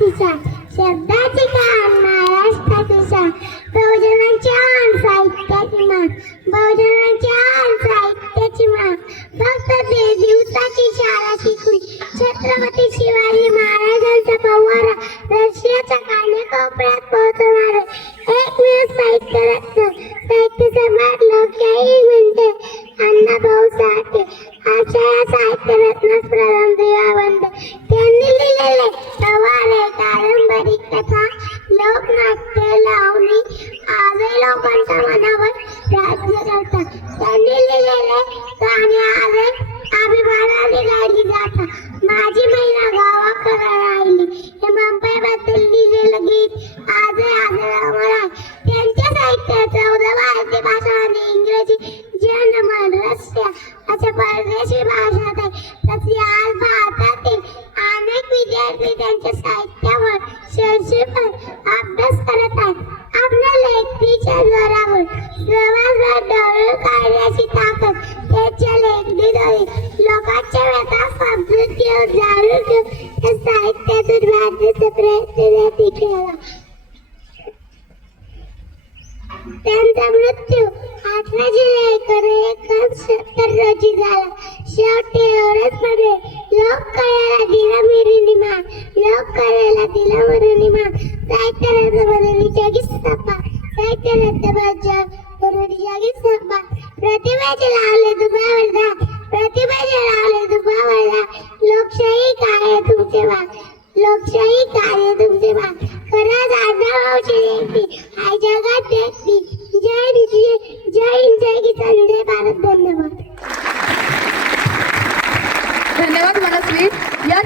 शब्दाची शब्दाचे काम कान महाराष्ट्राची बहुजनांच्या साहित्याची मा बहुजनांच्या साहित्याची मा फक्त ते दिवसाची शाळा शिकली छत्रपती शिवाजी महाराजांचा पवारा. रशियाच्या कानेकोपऱ्यात पोहोचणार एकमेव साहित्य रत्न साहित्य सम्राट लोकशाही म्हणते. अण्णा भाऊ साठे. अशा लोकनाट्य लावणी आजही लोकांच्या मनावर राज्य करतात त्यांनी लिहिलेले गाणे आजही अभिमानाने गायली जातात. माझी महिला गावाकडे राहिली. हे मुंबईबद्दल लिहिलेलं गीत आजही आजही आहे. त्यांच्या साहित्याचा चौदा भारतीय भाषा आणि इंग्रजी जर्मन रशिया अशा परदेशी भाषा आहे. तसे आज भारतातील अनेक विद्यार्थी त्यांच्या साहित्यावर शैक्षणिक जोरावर डोळे काढण्याची ताकद लोकांच्या व्यथा समजून घेऊन जाणून घेऊन त्या साहित्यातून प्रयत्न त्यांनी केला. त्यांचा मृत्यू अठरा जुलै एकोणीसशे रोजी झाला. शेवटी एवढंच लोक कळायला दिला मिरुनिमा लोक कळायला दिला मिरुनिमा. साहित्य रत्न जगी साहित्य रत्न जगी सपा प्रतिभाचे लावले दुभावर दात प्रतिभाचे लावले दुभावर दात लोकशाही काय तुमचे भाग लोकशाही कार्य तुमचे भाग खरंच आढळावची लेखी हाय जगात देखती जय हिंद जय हिंद जय किसान जय भारत धन्यवाद धन्यवाद मनस्वी या